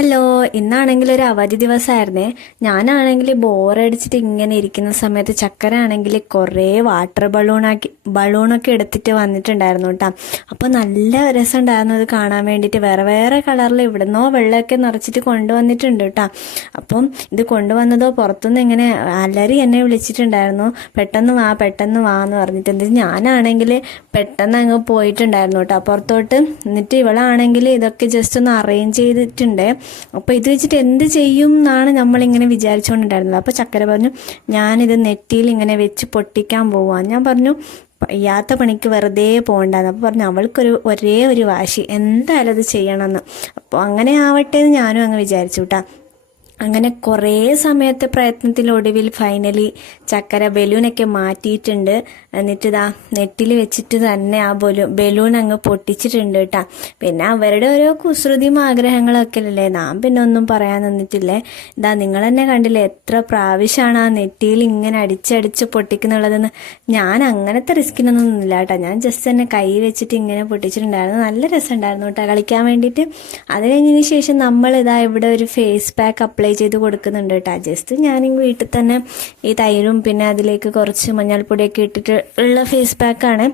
Hello, ഇന്നാണെങ്കിൽ ഒരു അവധി ദിവസമായിരുന്നേ. ഞാനാണെങ്കിൽ ബോറടിച്ചിട്ട് ഇങ്ങനെ ഇരിക്കുന്ന സമയത്ത് ചക്കര ആണെങ്കിൽ കുറേ വാട്ടർ ബലൂണൊക്കെ എടുത്തിട്ട് വന്നിട്ടുണ്ടായിരുന്നു കേട്ടോ. അപ്പോൾ നല്ല രസമുണ്ടായിരുന്നു അത് കാണാൻ വേണ്ടിയിട്ട്. വേറെ വേറെ കളറിൽ ഇവിടുന്നോ വെള്ളമൊക്കെ നിറച്ചിട്ട് കൊണ്ടുവന്നിട്ടുണ്ട് കേട്ടോ. അപ്പം ഇത് കൊണ്ടുവന്നതോ പുറത്തുനിന്ന് ഇങ്ങനെ അലറി എന്നെ വിളിച്ചിട്ടുണ്ടായിരുന്നു, പെട്ടെന്ന് വാ എന്ന് പറഞ്ഞിട്ട്. എന്നിട്ട് ഞാനാണെങ്കിൽ പെട്ടെന്ന് അങ്ങ് പോയിട്ടുണ്ടായിരുന്നു കേട്ടോ പുറത്തോട്ട്. എന്നിട്ട് ഇവളാണെങ്കിൽ ഇതൊക്കെ ജസ്റ്റ് ഒന്ന് അറേഞ്ച് ചെയ്തിട്ടുണ്ട്. അപ്പോൾ ഇത് വെച്ചിട്ട് എന്ത് ചെയ്യും എന്നാണ് നമ്മളിങ്ങനെ വിചാരിച്ചുകൊണ്ടുണ്ടായിരുന്നത്. അപ്പോൾ ചക്കര പറഞ്ഞു, ഞാനിത് നെറ്റിയിൽ ഇങ്ങനെ വെച്ച് പൊട്ടിക്കാൻ പോവാം. ഞാൻ പറഞ്ഞു, ചെയ്യാത്ത പണിക്ക് വെറുതെ പോകണ്ടെന്ന്. അപ്പോൾ പറഞ്ഞു ഒരേ ഒരു വാശി, എന്തായാലും അത് ചെയ്യണമെന്ന്. അപ്പോൾ അങ്ങനെ ആവട്ടെ എന്ന് ഞാനും അങ്ങ് വിചാരിച്ചു കേട്ടോ. അങ്ങനെ കുറേ സമയത്തെ പ്രയത്നത്തിലൊടുവിൽ ഫൈനലി ചക്കര ബലൂണൊക്കെ മാറ്റിയിട്ടുണ്ട്. എന്നിട്ട് ഇതാ നെറ്റിൽ വെച്ചിട്ട് തന്നെ ആ ബലൂൺ അങ്ങ് പൊട്ടിച്ചിട്ടുണ്ട് കേട്ടോ. പിന്നെ അവരുടെ ഓരോ കുസൃതിയും ആഗ്രഹങ്ങളൊക്കെ അല്ലേ, നാം പിന്നെ ഒന്നും പറയാൻ നിന്നിട്ടില്ലേ. ഇതാ നിങ്ങൾ തന്നെ കണ്ടില്ലേ എത്ര പ്രാവശ്യമാണ് ആ നെറ്റിയിൽ ഇങ്ങനെ അടിച്ചടിച്ച് പൊട്ടിക്കുന്നുള്ളതെന്ന്. ഞാൻ അങ്ങനത്തെ റിസ്കിനൊന്നും നിന്നില്ല കേട്ടോ. ഞാൻ ജസ്റ്റ് തന്നെ കൈ വെച്ചിട്ട് ഇങ്ങനെ പൊട്ടിച്ചിട്ടുണ്ടായിരുന്നു. നല്ല രസമുണ്ടായിരുന്നു കേട്ടോ കളിക്കാൻ വേണ്ടിയിട്ട്. അത് കഴിഞ്ഞതിന് ശേഷം നമ്മൾ ഇതാ ഇവിടെ ഒരു ഫേസ് പാക്ക് അപ്ലൈ ചെയ്ത് കൊടുക്കുന്നുണ്ട് കേട്ടോ. ജസ്റ്റ് ഞാൻ വീട്ടിൽ തന്നെ ഈ തൈരും പിന്നെ അതിലേക്ക് കുറച്ച് മഞ്ഞൾപ്പൊടിയൊക്കെ ഇട്ടിട്ട് ഉള്ള ഫേസ് പാക്കാണ്.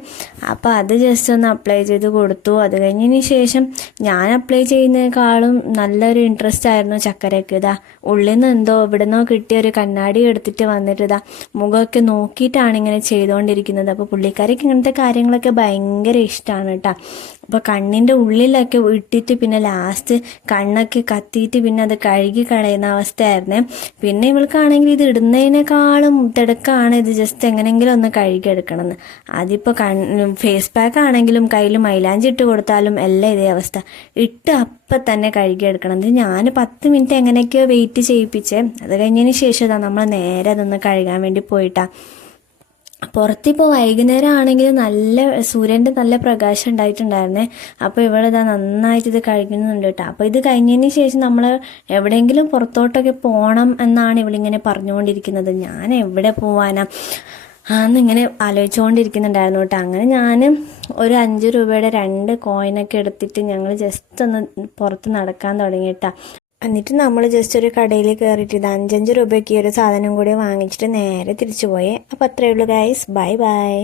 അപ്പോൾ അത് ജസ്റ്റ് ഒന്ന് അപ്ലൈ ചെയ്ത് കൊടുത്തു. അത് കഴിഞ്ഞതിന് ശേഷം ഞാൻ അപ്ലൈ ചെയ്യുന്നതിനേക്കാളും നല്ലൊരു ഇൻട്രസ്റ്റ് ആയിരുന്നു ചക്കരയ്ക്ക്. ഇതാ ഉള്ളിൽ നിന്ന് എന്തോ ഇവിടെ നിന്നോ കിട്ടിയ ഒരു കണ്ണാടി എടുത്തിട്ട് വന്നിട്ട് ഇതാ മുഖമൊക്കെ നോക്കിയിട്ടാണ് ഇങ്ങനെ ചെയ്തുകൊണ്ടിരിക്കുന്നത്. അപ്പോൾ പുള്ളിക്കാരിക്ക് ഇങ്ങനത്തെ കാര്യങ്ങളൊക്കെ ഭയങ്കര ഇഷ്ടമാണ് കേട്ടോ. അപ്പോൾ കണ്ണിൻ്റെ ഉള്ളിലൊക്കെ ഇട്ടിട്ട് പിന്നെ ലാസ്റ്റ് കണ്ണൊക്കെ കത്തിയിട്ട് പിന്നെ അത് കഴുകി കളയുന്ന അവസ്ഥയായിരുന്നേ. പിന്നെ ഇവൾക്കാണെങ്കിൽ ഇത് ഇടുന്നതിനേക്കാളും തിടുക്കാണ് ഇത് ജസ്റ്റ് എങ്ങനെയെങ്കിലും ഒന്ന് കഴുകിയെടുക്കണം എന്ന്. അതിപ്പോൾ ഫേസ് പാക്ക് ആണെങ്കിലും കയ്യിൽ മൈലാഞ്ചി ഇട്ട് കൊടുത്താലും എല്ലാം ഇതേ അവസ്ഥ, ഇട്ട് അപ്പം തന്നെ കഴുകിയെടുക്കണം. ഇത് ഞാൻ 10 മിനിറ്റ് എങ്ങനെയൊക്കെയോ വെയിറ്റ് ചെയ്യിപ്പിച്ചേ. അത് കഴിഞ്ഞതിന് ശേഷം നമ്മൾ നേരെ അതൊന്ന് കഴുകാൻ വേണ്ടി പോയിട്ടാ. പുറത്തിപ്പോൾ വൈകുന്നേരം ആണെങ്കിൽ നല്ല സൂര്യൻ്റെ നല്ല പ്രകാശം ഉണ്ടായിട്ടുണ്ടായിരുന്നേ. അപ്പോൾ ഇവിടെ ഇതാ നന്നായിട്ട് ഇത് കഴിക്കുന്നുണ്ട് കേട്ടോ. അപ്പോൾ ഇത് കഴിഞ്ഞതിന് ശേഷം നമ്മൾ എവിടെയെങ്കിലും പുറത്തോട്ടൊക്കെ പോകണം എന്നാണ് ഇവളിങ്ങനെ പറഞ്ഞുകൊണ്ടിരിക്കുന്നത്. ഞാൻ എവിടെ പോവാനാ എന്നിങ്ങനെ ആലോചിച്ചുകൊണ്ടിരിക്കുന്നുണ്ടായിരുന്നു കേട്ടോ. അങ്ങനെ ഞാൻ ഒരു 5 രൂപയുടെ 2 കോയിനൊക്കെ എടുത്തിട്ട് ഞങ്ങൾ ജസ്റ്റ് ഒന്ന് പുറത്ത് നടക്കാൻ തുടങ്ങിയിട്ടാ. എന്നിട്ട് നമ്മൾ ജസ്റ്റ് ഒരു കടയിൽ കയറിയിട്ട് ഇത് 5 രൂപയ്ക്ക് ഒരു സാധനം കൂടി വാങ്ങിച്ചിട്ട് നേരെ തിരിച്ചു പോയേ. അപ്പോൾ അത്രയേ ഉള്ളൂ ഗൈസ്, ബൈ ബൈ.